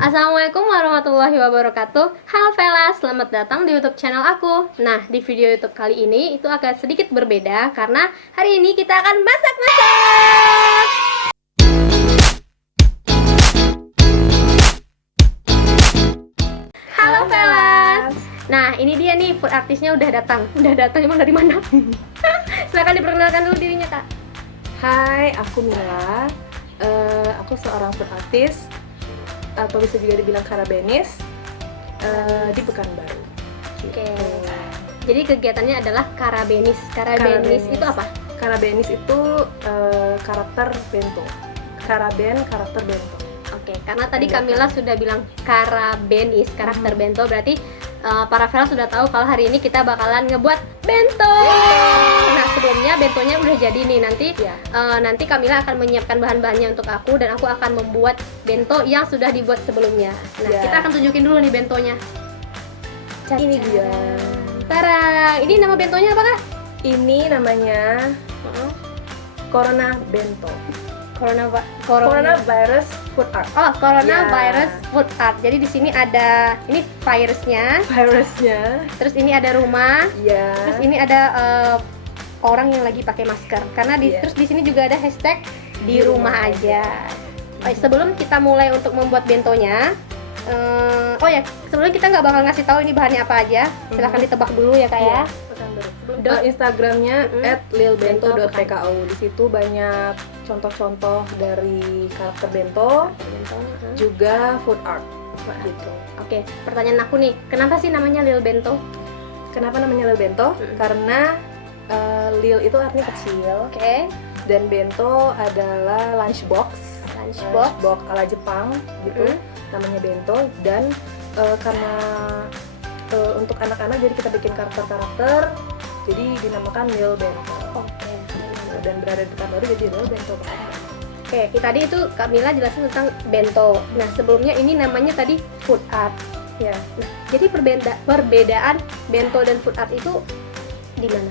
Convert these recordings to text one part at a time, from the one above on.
Assalamualaikum warahmatullahi wabarakatuh. Halo Vela, selamat datang di YouTube channel aku. Nah, di video YouTube kali ini itu agak sedikit berbeda karena hari ini kita akan masak-masak. Halo Vela. Nah, ini dia nih food artisnya udah datang. Udah datang emang dari mana? Silakan diperkenalkan dulu dirinya, Kak. Hai, aku Mila. Aku seorang food artist atau bisa juga dibilang karabenis di Pekanbaru. Oke. Jadi kegiatannya adalah karabenis. Karabenis itu apa? Karabenis itu karakter bento. Karaben karakter bento. Oke, karena tadi Kamila sudah bilang karabenis, karakter bento, berarti para Vela sudah tahu kalau hari ini kita bakalan ngebuat bento. Nah, sebelumnya bentonya udah jadi nih. Nanti Kamila akan menyiapkan bahan-bahannya untuk aku dan aku akan membuat bento yang sudah dibuat sebelumnya. Nah, kita akan tunjukin dulu nih bentonya. Ini dia. Tara, ini nama bentonya apa, Kak? Ini namanya Corona Bento. Coronavirus Food Art. Oh, coronavirus food art. Jadi di sini ada ini virusnya, terus ini ada rumah, terus ini ada orang yang lagi pakai masker. Karena terus di sini juga ada hashtag di rumah aja. Sebelum kita mulai untuk membuat bentonya, sebelumnya kita nggak bakal ngasih tahu ini bahannya apa aja. Silahkan ditebak dulu ya, Kak ya. Instagramnya @lilbento.pko. Di situ banyak contoh-contoh dari karakter bento, juga food art gitu. Oke, pertanyaan aku nih, kenapa sih namanya Lil Bento? Kenapa namanya Lil Bento? Karena Lil itu artinya kecil. Oke. Dan bento adalah lunchbox ala Jepang gitu. Namanya bento dan karena untuk anak-anak jadi kita bikin karakter-karakter, jadi dinamakan Lil Bento. Oke. Dan berada di Pekanbaru jadi Lil Bento. Oke, tadi itu Kak Mila jelasin tentang bento. Nah, sebelumnya ini namanya tadi food art. Ya. Nah, jadi perbedaan bento dan food art itu di mana?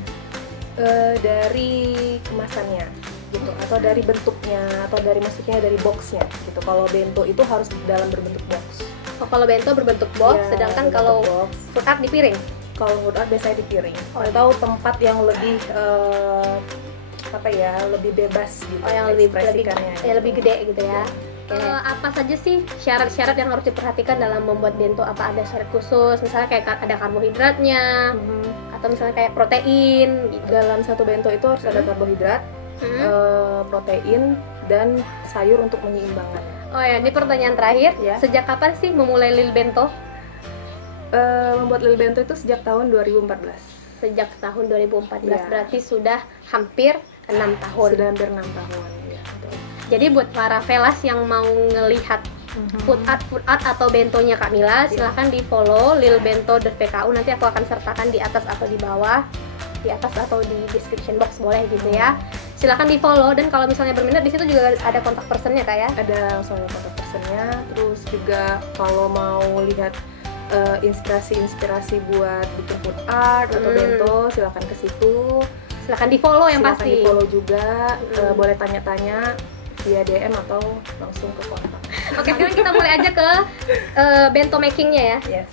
Dari kemasannya gitu, atau dari bentuknya, atau dari maksudnya dari boxnya gitu. Kalau bento itu harus dalam berbentuk box. Oh, kalau bento berbentuk box, sedangkan kalau food art di piring. Kalau food art biasanya di piring. Atau tempat yang lebih lebih bebas gitu. Oh, yang lebih gede gitu ya. Apa saja sih syarat-syarat yang harus diperhatikan dalam membuat bento? Apa ada syarat khusus? Misalnya kayak ada karbohidratnya, atau misalnya kayak protein gitu. Dalam satu bento itu harus ada karbohidrat, protein, dan sayur untuk menyeimbangkan. Oh ya, ini pertanyaan terakhir. Sejak kapan sih memulai Lil Bento? Membuat Lil Bento itu sejak tahun 2014. Sejak tahun 2014, berarti sudah hampir 6 tahun. Sudah hampir 6 tahun. Jadi buat para velas yang mau ngelihat food art atau bentonya Kak Mila, silahkan di follow lilbento.pku. Nanti aku akan sertakan di atas atau di bawah, di atas atau di description box boleh gitu ya. Silahkan di follow, dan kalau misalnya berminat di situ juga ada kontak personnya, Kak ya. Ada langsung kontak personnya. Terus juga kalau mau lihat inspirasi buat bikin food art atau bento, silahkan ke situ. Silahkan di follow yang pasti. Silahkan di follow juga. Boleh tanya-tanya via DM atau langsung ke kontak. Oke, sekarang kita mulai aja ke bento makingnya ya. Yes.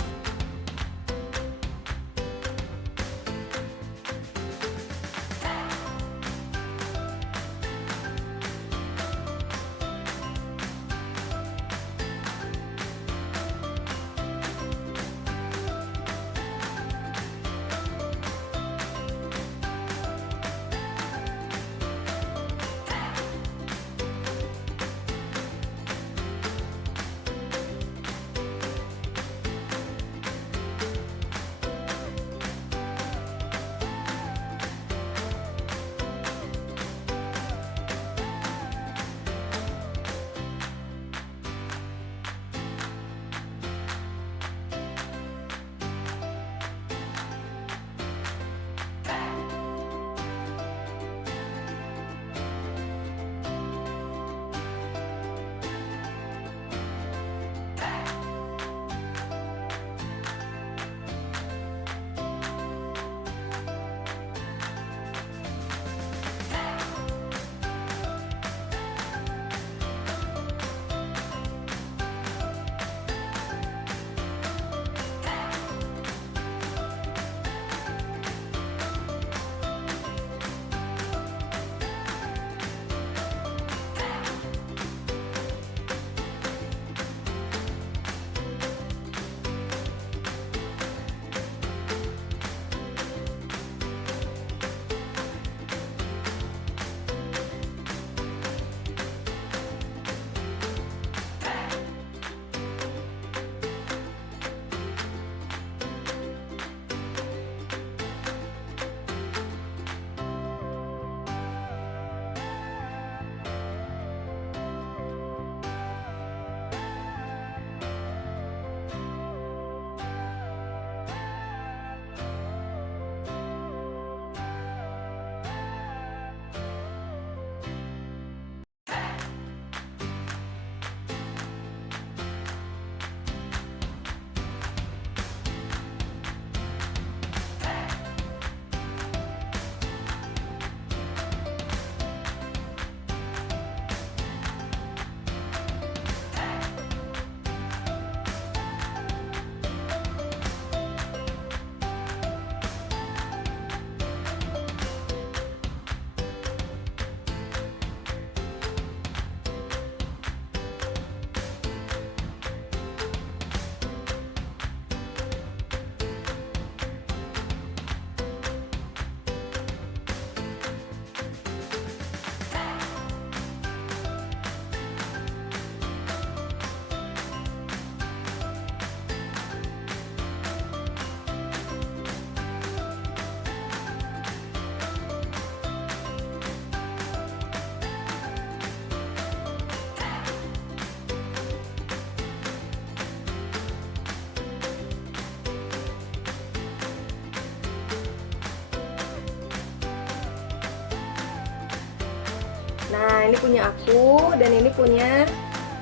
Nah, ini punya aku dan ini punya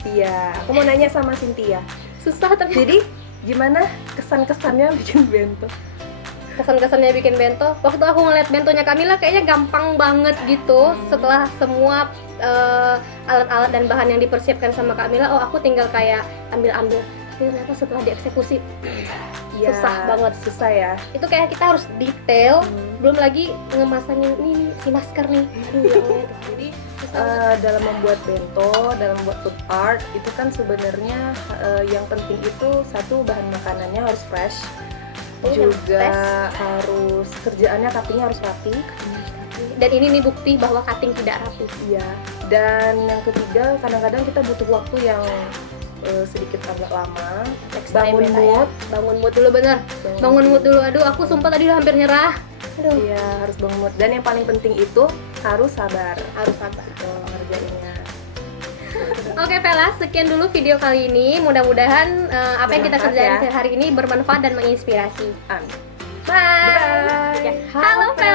Tia. Aku mau nanya sama Cynthia. Susah tapi. Jadi, gimana kesan-kesannya bikin bento? Kesan-kesannya bikin bento, waktu aku ngeliat bentonya Kamila kayaknya gampang banget gitu. Setelah semua alat-alat dan bahan yang dipersiapkan sama Kamila, oh aku tinggal kayak ambil-ambil. Tapi ternyata setelah dieksekusi Ya, susah ya. itu kayak kita harus detail. Belum lagi ngemasangin nih si masker nih. Aduh, ya Allah, itu. Jadi dalam membuat bento, dalam membuat food art itu kan sebenarnya yang penting itu satu, bahan makanannya harus fresh, juga harus kerjaannya cuttingnya harus rapi. Dan ini nih bukti bahwa cutting tidak rapi. Iya. Dan yang ketiga, kadang-kadang kita butuh waktu yang sedikit agak lama. Bangun mood dulu, bener. Bangun mood dulu. Aduh, aku sumpah tadi udah hampir nyerah. Aduh. Iya, harus bangun mood. Dan yang paling penting itu harus sabar. Harus sabar. Gitu, ngerjainnya. Oke Vela, sekian dulu video kali ini. Mudah-mudahan apa yang kita kerjain hari ini bermanfaat dan menginspirasi. Amin. Bye. Bye. Halo Vela.